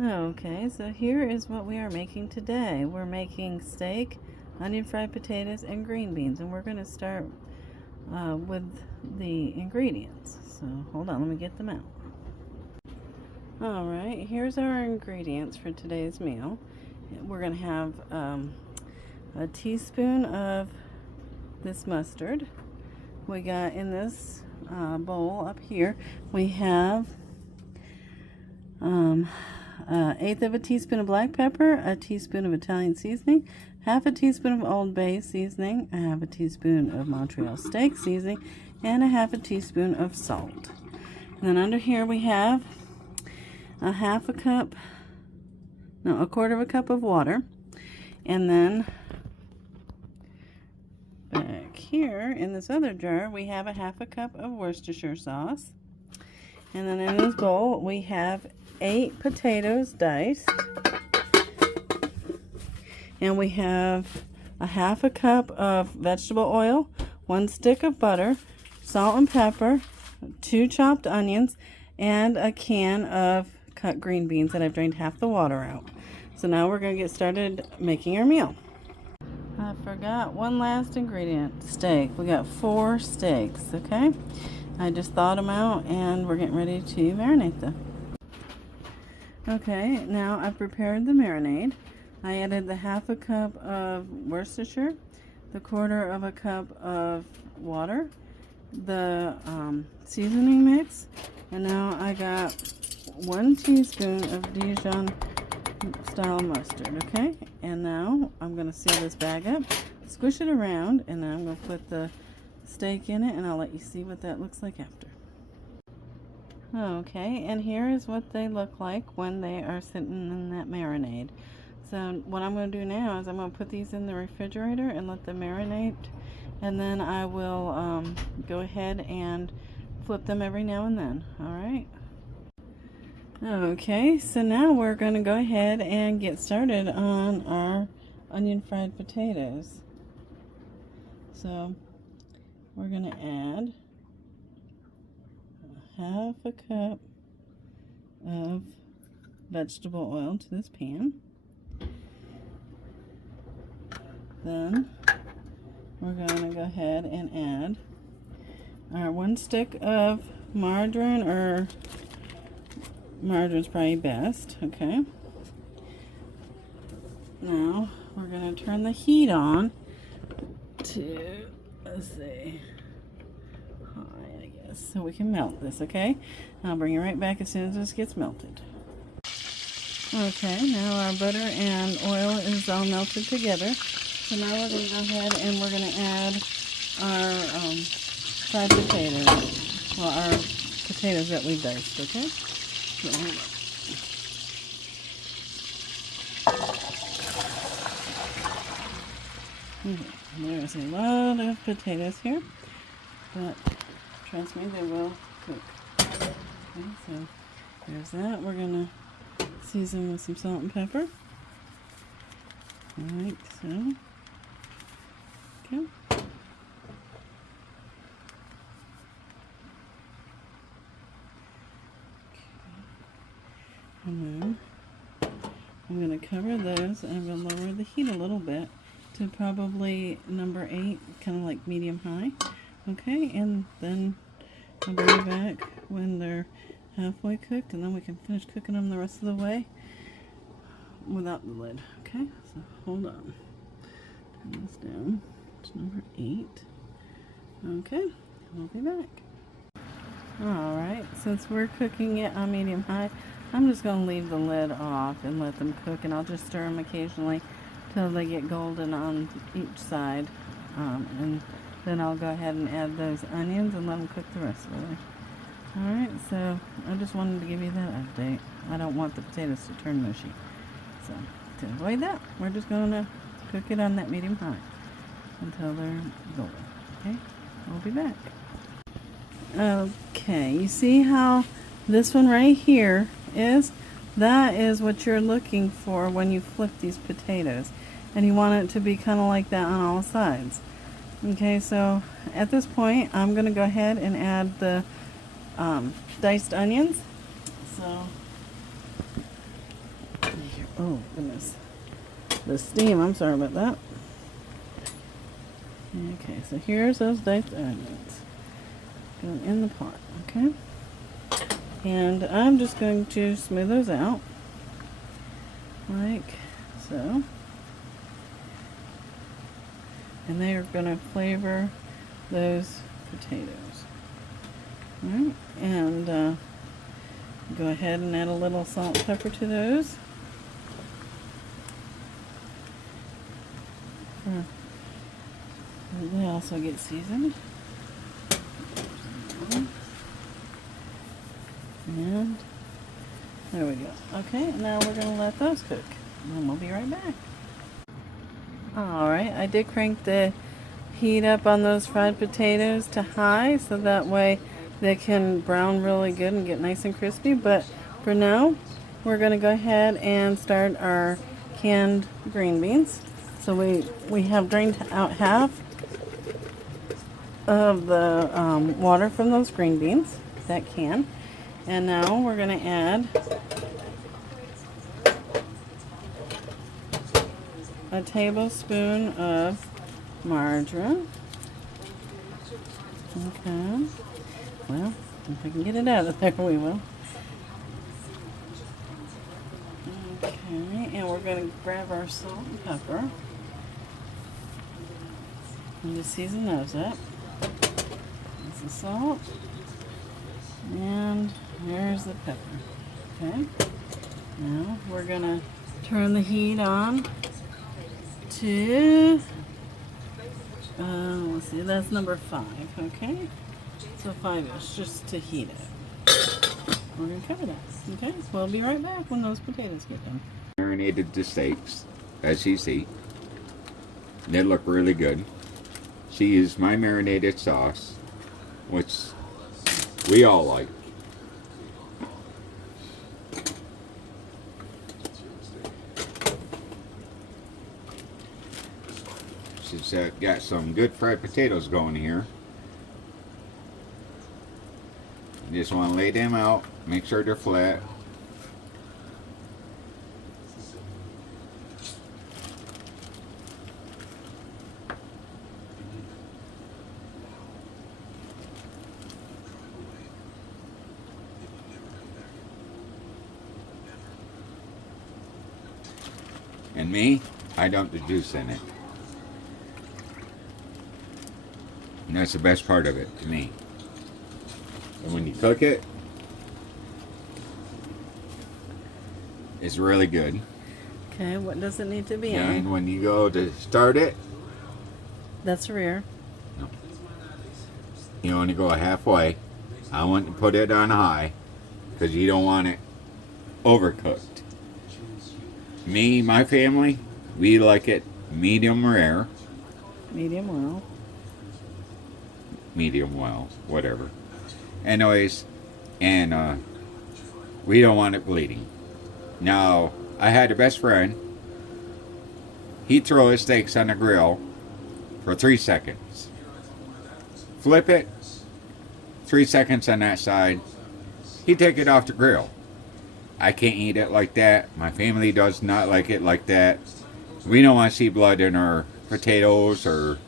Okay, so here is what we are making today. We're making steak, onion fried potatoes, and green beans, and we're going to start with the ingredients. So hold on, let me get them out. Alright, here's our ingredients for today's meal. We're going to have a teaspoon of this mustard. We got in this bowl up here, we have eighth of a teaspoon of black pepper, a teaspoon of Italian seasoning, half a teaspoon of Old Bay seasoning, a half a teaspoon of Montreal steak seasoning, and a half a teaspoon of salt. And then under here we have a quarter of a cup of water. And then back here in this other jar we have a half a cup of Worcestershire sauce. And then in this bowl we have 8 potatoes diced, and we have a half a cup of vegetable oil, 1 stick of butter, salt and pepper, 2 chopped onions, and a can of cut green beans that I've drained half the water out. So now we're going to get started making our meal. I forgot one last ingredient: steak. We got 4 steaks, okay? I just thawed them out and we're getting ready to marinate them. Okay, now I've prepared the marinade. I added the half a cup of Worcestershire, the quarter of a cup of water, the seasoning mix, and now I got 1 teaspoon of Dijon style mustard, okay? And now I'm going to seal this bag up, squish it around, and then I'm going to put the steak in it, and I'll let you see what that looks like after. Okay, and here is what they look like when they are sitting in that marinade. So what I'm going to do now is I'm going to put these in the refrigerator and let them marinate, and then I will go ahead and flip them every now and then. Alright. Okay, so now we're going to go ahead and get started on our onion fried potatoes. So we're going to add half a cup of vegetable oil to this pan. Then we're going to go ahead and add our 1 stick of margarine, or margarine's probably best, okay? Now we're going to turn the heat on to, let's see, high, I guess, so we can melt this, okay? I'll bring you right back as soon as this gets melted. Okay, now our butter and oil is all melted together. So now we're going to go ahead and we're going to add our fried potatoes. Well, our potatoes that we diced, okay? So, there's a lot of potatoes here, but trust me, they will cook. Okay, so there's that. We're going to season with some salt and pepper. Alright, so, okay. And then I'm going to cover those, and I'm going to lower the heat a little bit to probably number 8, kind of like medium high. Okay, and then I'll bring it back when they're halfway cooked, and then we can finish cooking them the rest of the way without the lid. Okay, so hold on. Turn this down to number 8. Okay, we'll be back. Alright, since we're cooking it on medium high, I'm just going to leave the lid off and let them cook, and I'll just stir them occasionally till they get golden on each side, and then I'll go ahead and add those onions and let them cook the rest of the way. Alright, so I just wanted to give you that update. I don't want the potatoes to turn mushy. So to avoid that, we're just going to cook it on that medium high until they're golden. Okay, we'll be back. Okay, you see how this one right here is? That is what you're looking for when you flip these potatoes, and you want it to be kind of like that on all sides. Okay, so at this point I'm going to go ahead and add the diced onions. So Oh, goodness. The steam, I'm sorry about that. Okay, so here's those diced onions. Going in the pot, okay? And I'm just going to smooth those out. Like so. And they are going to flavor those potatoes. Alright, and go ahead and add a little salt and pepper to those. They also get seasoned. And there we go. Okay, now we're going to let those cook. And we'll be right back. Alright, I did crank the heat up on those fried potatoes to high so that way they can brown really good and get nice and crispy. But for now, we're going to go ahead and start our canned green beans. So we have drained out half of the water from those green beans, that can. And now we're going to add a tablespoon of margarine. Okay. Well, if I can get it out of there, we will. Okay, and we're going to grab our salt and pepper and just season those up. There's the salt, and there's the pepper. Okay, now we're going to turn the heat on to, let's see, that's number 5, okay? So 5-ish, just to heat it. We're going to cover that, okay? We'll be right back when those potatoes get done. Marinated the steaks, as you see. They look really good. She used my marinated sauce, which we all like. She's got some good fried potatoes going here. You just want to lay them out, make sure they're flat. And me, I dump the juice in it. And that's the best part of it to me. And when you cook it, it's really good. Okay, what does it need to be on? And when you go to start it, that's rear. No. You want to go halfway. I want to put it on high because you don't want it overcooked. Me, my family, we like it medium rare. Medium well. Medium well, whatever. Anyways, and we don't want it bleeding. Now, I had a best friend. He'd throw his steaks on the grill for 3 seconds. Flip it, 3 seconds on that side. He'd take it off the grill. I can't eat it like that. My family does not like it like that. We don't want to see blood in our potatoes or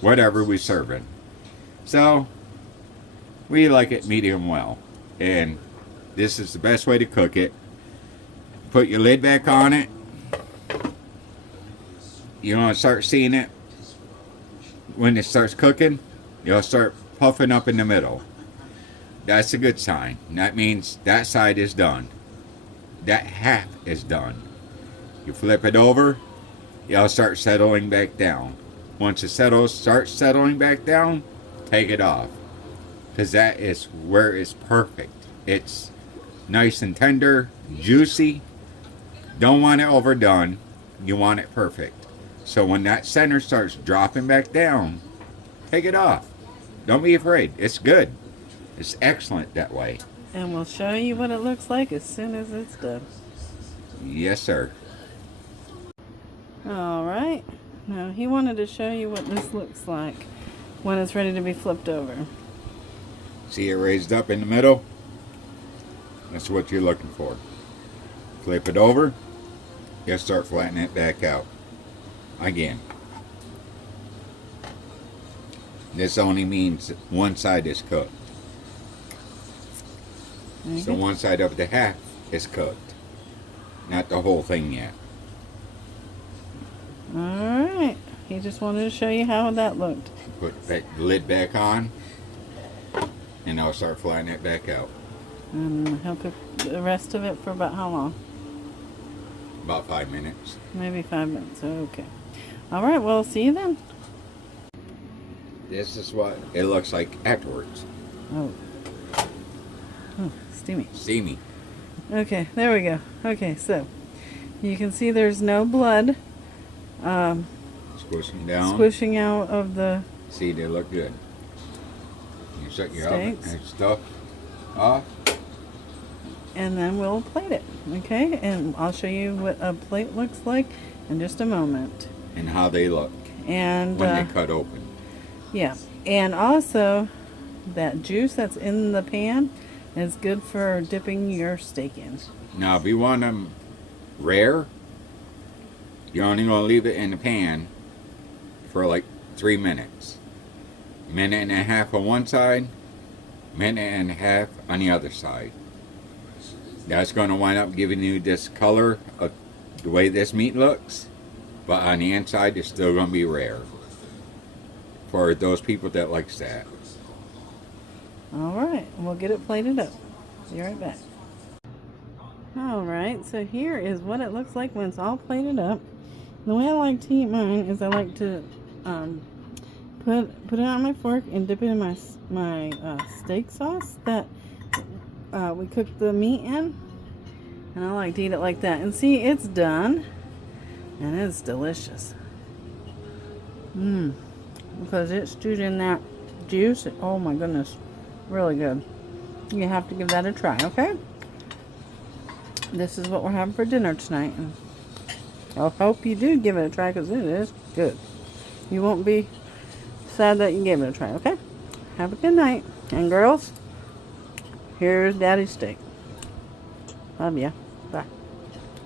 whatever we serve it. So, we like it medium well. And this is the best way to cook it. Put your lid back on it. You want to start seeing it. When it starts cooking, you'll start puffing up in the middle. That's a good sign. That means that side is done. That half is done. You flip it over, you'll start settling back down. Once it starts settling back down, take it off. Because that is where it's perfect. It's nice and tender, juicy. Don't want it overdone. You want it perfect. So when that center starts dropping back down, take it off. Don't be afraid. It's good. It's excellent that way. And we'll show you what it looks like as soon as it's done. Yes, sir. Alright. Now he wanted to show you what this looks like when it's ready to be flipped over. See it raised up in the middle? That's what you're looking for. Flip it over. you'll start flattening it back out again. This only means one side is cooked. So one side of the half is cooked. Not the whole thing yet. Alright. He just wanted to show you how that looked. Put the lid back on, and I'll start flattening it back out. And he'll cook the rest of it for about how long? About 5 minutes. Maybe 5 minutes. Okay. Alright, well, see you then. This is what it looks like afterwards. Oh. Oh, steamy. Steamy. Okay, there we go. Okay, so you can see there's no blood Squishing down. squishing out of the See, they look good. You shut your oven steaks. and stuff off. And then we'll plate it. Okay, and I'll show you what a plate looks like in just a moment. And how they look And when they cut open. yeah, and also that juice that's in the pan is good for dipping your steak in. Now, if you want them rare, you're only going to leave it in the pan for like 3 minutes. Minute and a half on one side, minute and a half on the other side. That's going to wind up giving you this color of the way this meat looks, but on the inside it's still going to be rare for those people that likes that. Alright, we'll get it plated up. Be right back. Alright, so here is what it looks like when it's all plated up. The way I like to eat mine is I like to put it on my fork and dip it in my steak sauce that we cooked the meat in. And I like to eat it like that. And see, it's done. And it's delicious. Because it's stewed in that juice. Oh my goodness. Really good. You have to give that a try, okay? This is what we're having for dinner tonight. And I hope you do give it a try because it is good. You won't be sad that you gave it a try, okay? Have a good night. And girls, here's Daddy's steak. Love ya.